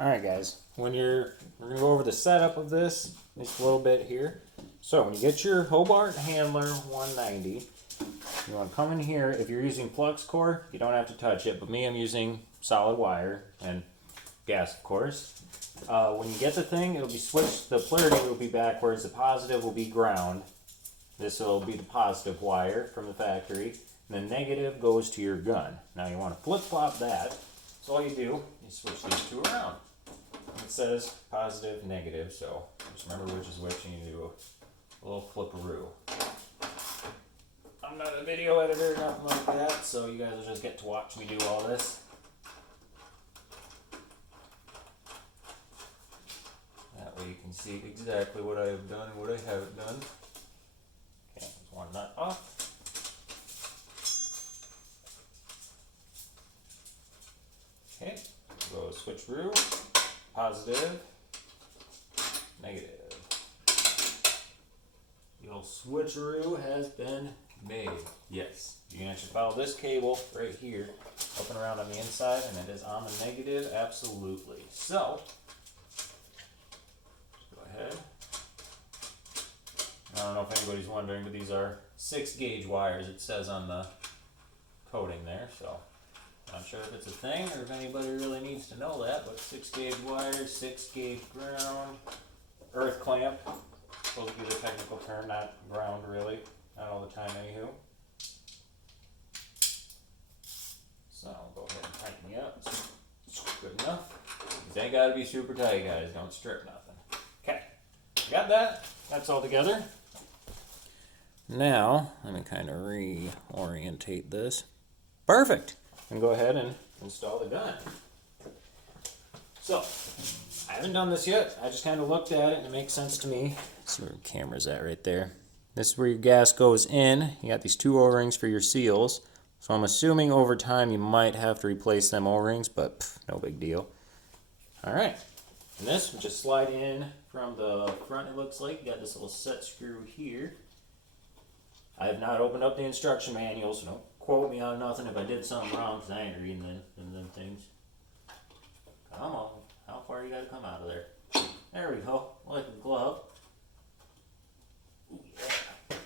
Alright guys, we're going to go over the setup of this just a little bit here. So when you get your Hobart Handler 190, you want to come in here. If you're using flux core, you don't have to touch it, but me, I'm using solid wire and gas, of course. When you get the thing, it'll be switched, the polarity will be backwards, the positive will be ground. This will be the positive wire from the factory, and the negative goes to your gun. Now you want to flip-flop that, so all you do is switch these two around. It says positive, negative, so just remember which is which, and you do a little flipperoo. I'm not a video editor, nothing like that, so you guys will just get to watch me do all this. That way you can see exactly what I have done and what I haven't done. Okay, there's one nut off. Okay, go switcheroo, positive, negative. The old switcheroo has been made. Yes, you can actually follow this cable right here, up and around on the inside, and it is on the negative, absolutely. So, go ahead. I don't know if anybody's wondering, but these are 6-gauge wires, it says on the coating there, so not sure if it's a thing or if anybody really needs to know that, but 6-gauge wires, 6-gauge ground, earth clamp, supposed to be the technical term, not ground really, not all the time anywho. So I'll go ahead and tighten you up. Good enough. These ain't gotta be super tight, guys, don't strip nothing. Okay, got that, that's all together. Now, let me kind of reorientate this. Perfect! And go ahead and install the gun. So, I haven't done this yet. I just kind of looked at it and it makes sense to me. Let's see where the camera's at right there. This is where your gas goes in. You got these 2 O-rings for your seals. So I'm assuming over time you might have to replace them O-rings, but no big deal. Alright, and this will just slide in from the front, it looks like. You got this little set screw here. I have not opened up the instruction manual, so don't quote me on nothing if I did something wrong, because I ain't reading them things. Come on, how far you gotta come out of there? There we go, like a glove. Ooh, yeah.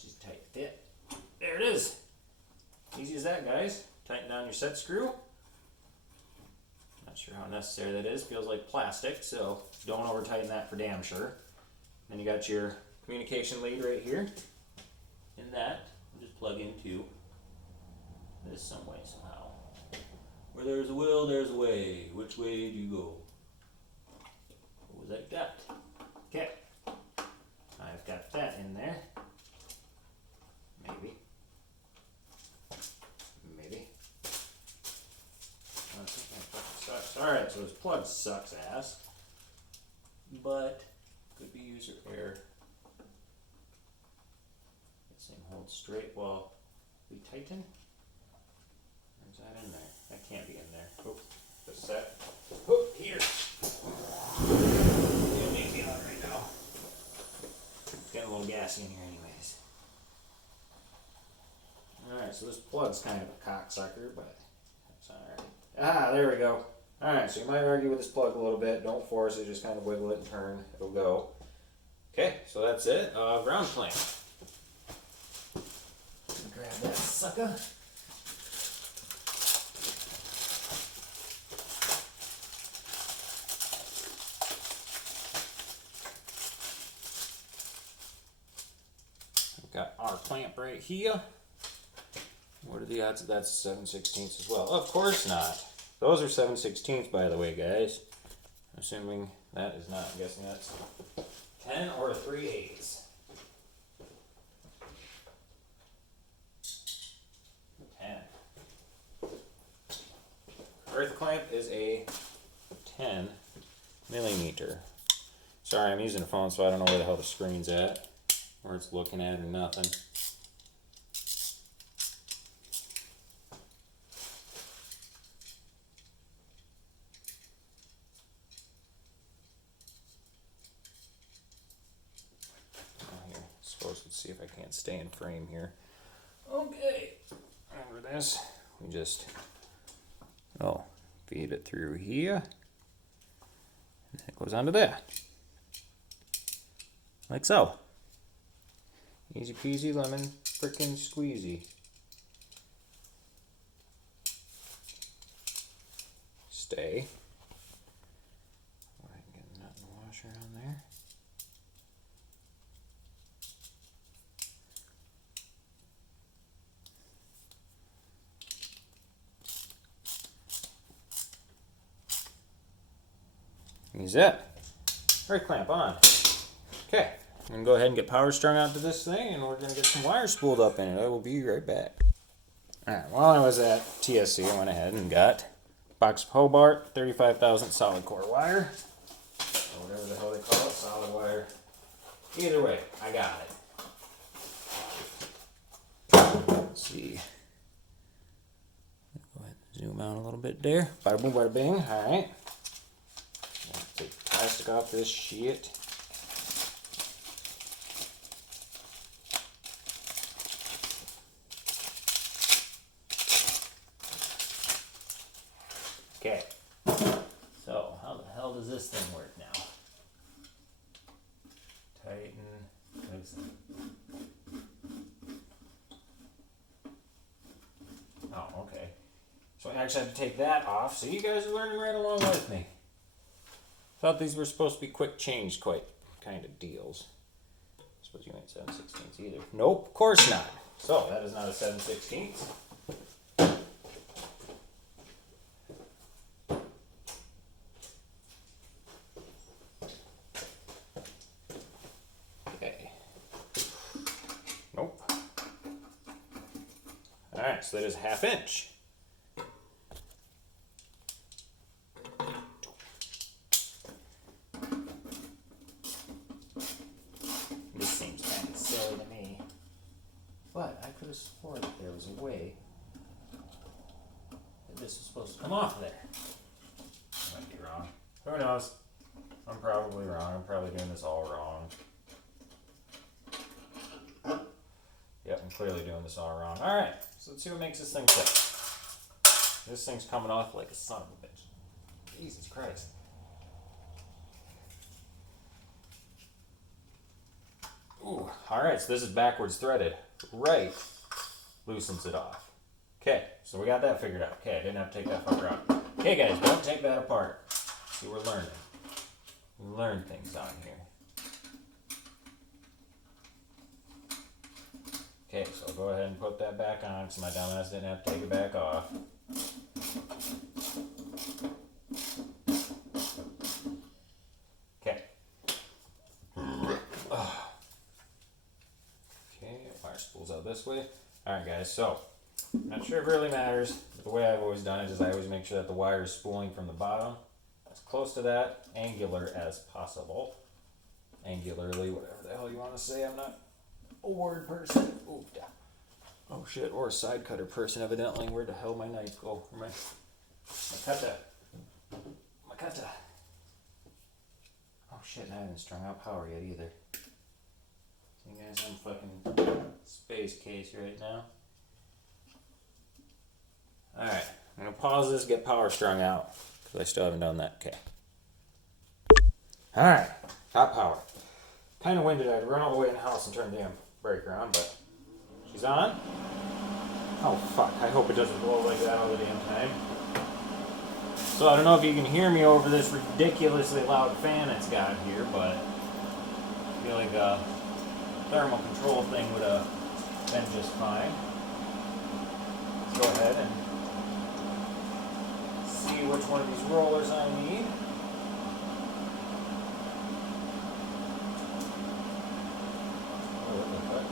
Just tighten it. There it is. Easy as that, guys. Tighten down your set screw. Not sure how necessary that is. Feels like plastic, so don't over tighten that for damn sure. Then you got your communication lead right here. And that will just plug into this some way, somehow. Where there's a will, there's a way. Which way do you go? What was like that? Okay. I've got that in there. Maybe. Maybe. I think that fucking sucks. Alright, so this plug sucks ass. But could be user error. This thing holds straight while we tighten. Where's that in there? That can't be in there. Oh, the set. Oh, here. It may be on right now. It's getting a little gassy in here anyways. Alright, so this plug's kind of a cocksucker, but that's alright. Ah, there we go. Alright, so you might argue with this plug a little bit. Don't force it, just kind of wiggle it and turn. It'll go. Okay, so that's it. Ground clamp. Grab that sucker. We've got our clamp right here. What are the odds that that's 7/16 as well? Of course not. Those are 7/16, by the way, guys. Assuming that is not, I'm guessing that's 10 or 3/8. 10. Earth clamp is a 10 millimeter. Sorry, I'm using a phone, so I don't know where the hell the screen's at, or it's looking at or nothing. Let's see if I can't stay in frame here. Okay, over this, we just feed it through here. And it goes onto there. Like so. Easy peasy lemon frickin' squeezy. Stay. Go ahead and get a nut and washer on there. Use that. Right clamp on. Okay, I'm gonna go ahead and get power strung out to this thing, and we're gonna get some wires spooled up in it. I will be right back. Alright, while I was at TSC, I went ahead and got a box of Hobart 35,000 solid core wire. Or whatever the hell they call it, solid wire. Either way, I got it. Let's see. Go ahead and zoom out a little bit there. Bada boom, bada bing. Alright. Take the plastic off this shit. Okay. So, how the hell does this thing work now? Tighten, loosen. Oh, okay. So I actually have to take that off, so you guys are learning right along with me. Thought these were supposed to be quick change, quite kind of deals. I suppose you ain't 7/16 either. Nope, of course not. So that is not a 7/16. Okay. Nope. Alright, so that is 1/2 inch. But I could have sworn that there was a way that this was supposed to come off there. I might be wrong. Who knows? I'm probably wrong. I'm probably doing this all wrong. Yep, I'm clearly doing this all wrong. Alright, so let's see what makes this thing tick. This thing's coming off like a son of a bitch. Jesus Christ. Ooh, alright, so this is backwards threaded. Right loosens it off. Okay, so we got that figured out. Okay, I didn't have to take that fucker out. Okay, guys, don't take that apart. See, we're learning. We learn things on here. Okay, so I'll go ahead and put that back on so my dumbass didn't have to take it back off. Okay. Spools out this way. Alright guys, so not sure if it really matters, but the way I've always done it is I always make sure that the wire is spooling from the bottom as close to that angular as possible. Angularly, whatever the hell you want to say. I'm not a word person. Ooh, oh shit, or a side cutter person evidently. Where the hell my knife go? Where my cutter? My cutter. Oh shit, and I haven't strung out power yet either. You guys, I'm fucking space case right now. Alright, I'm gonna pause this, get power strung out, because I still haven't done that. Okay. Alright, got power. Kind of winded. I had to run all the way in the house and turn the damn breaker on, but she's on. Oh fuck, I hope it doesn't blow like that all the damn time. So I don't know if you can hear me over this ridiculously loud fan it's got here, but I feel like thermal control thing would have been just fine. Let's go ahead and see which one of these rollers I need. Oh, what the fuck?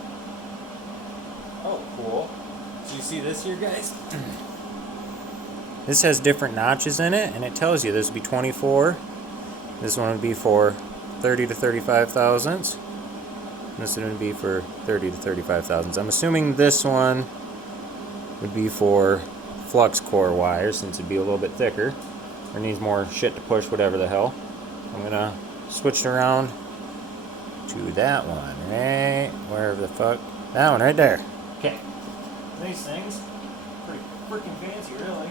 Oh, cool. So you see this here, guys? This has different notches in it, and it tells you this would be 24. This one would be for 30 to 35 thousandths. This would be for 30 to 35 thousandths. I'm assuming this one would be for flux core wires, since it'd be a little bit thicker, or needs more shit to push, whatever the hell. I'm gonna switch it around to that one, right? Wherever the fuck. That one right there. Okay. These things, pretty freaking fancy, really.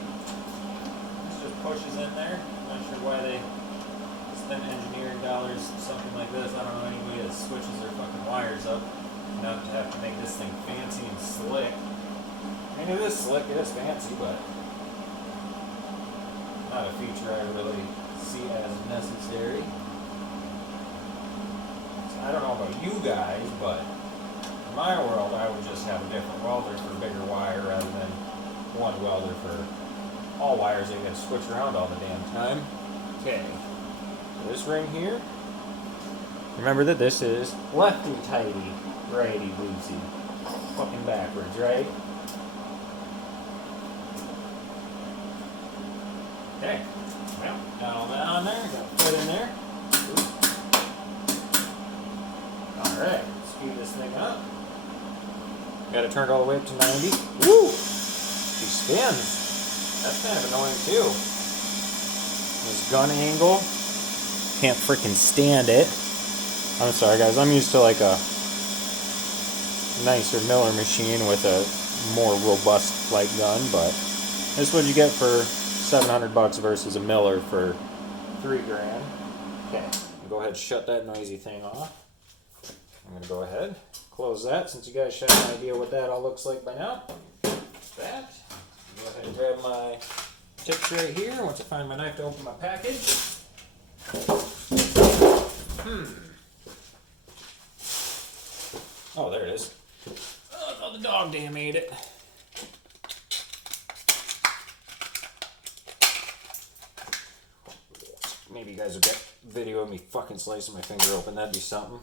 This just pushes in there. I'm not sure why they spend it is slick, it is fancy, but not a feature I really see as necessary. So I don't know about you guys, but in my world, I would just have a different welder for bigger wire rather than one welder for all wires that you gotta switch around all the damn time. Okay, so this ring here, remember that this is lefty tighty, righty loosey. Fucking backwards, right? Okay, well, got all that on there, got a foot in there. Alright, speed this thing up. Got it turned all the way up to 90. Woo! She spins. That's kind of annoying too. This gun angle. Can't freaking stand it. I'm sorry guys, I'm used to like a nicer Miller machine with a more robust light gun, but this is what you get for $700 versus a Miller for $3 grand. Okay, go ahead and shut that noisy thing off. I'm gonna go ahead, close that since you guys should have an idea what that all looks like by now. That. Go ahead and grab my tips right here once I find my knife to open my package. Oh, there it is. Oh, the dog damn ate it. Maybe you guys will get video of me fucking slicing my finger open. That'd be something.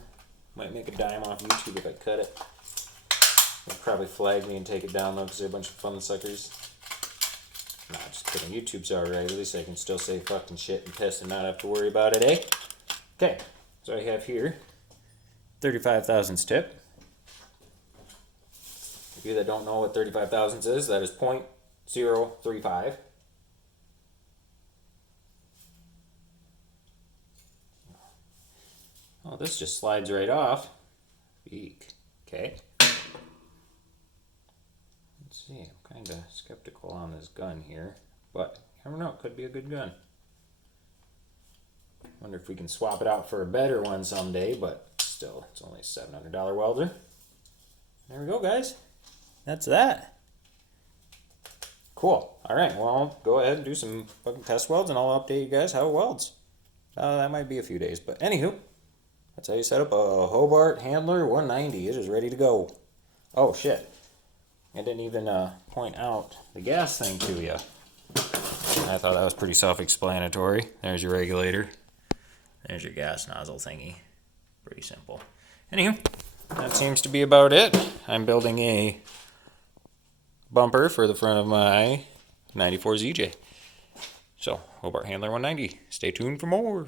Might make a dime off YouTube if I cut it. They'll probably flag me and take it down though because they're a bunch of fun suckers. Nah, just kidding. YouTube's alright. At least I can still say fucking shit and piss and not have to worry about it, eh? Okay, so I have here 35 thousandths tip. If you that don't know what 35 thousandths is, that is 0.035. Oh, this just slides right off. Eek. Okay. Let's see, I'm kind of skeptical on this gun here, but you never know, it could be a good gun. Wonder if we can swap it out for a better one someday, but still, it's only a $700 welder. There we go, guys. That's that. Cool. All right, well, go ahead and do some fucking test welds, and I'll update you guys how it welds. That might be a few days, but anywho, that's how you set up a Hobart Handler 190. It is ready to go. Oh, shit. I didn't even point out the gas thing to you. I thought that was pretty self-explanatory. There's your regulator. There's your gas nozzle thingy. Pretty simple. Anywho, that seems to be about it. I'm building a bumper for the front of my 94 ZJ. So, Hobart Handler 190. Stay tuned for more.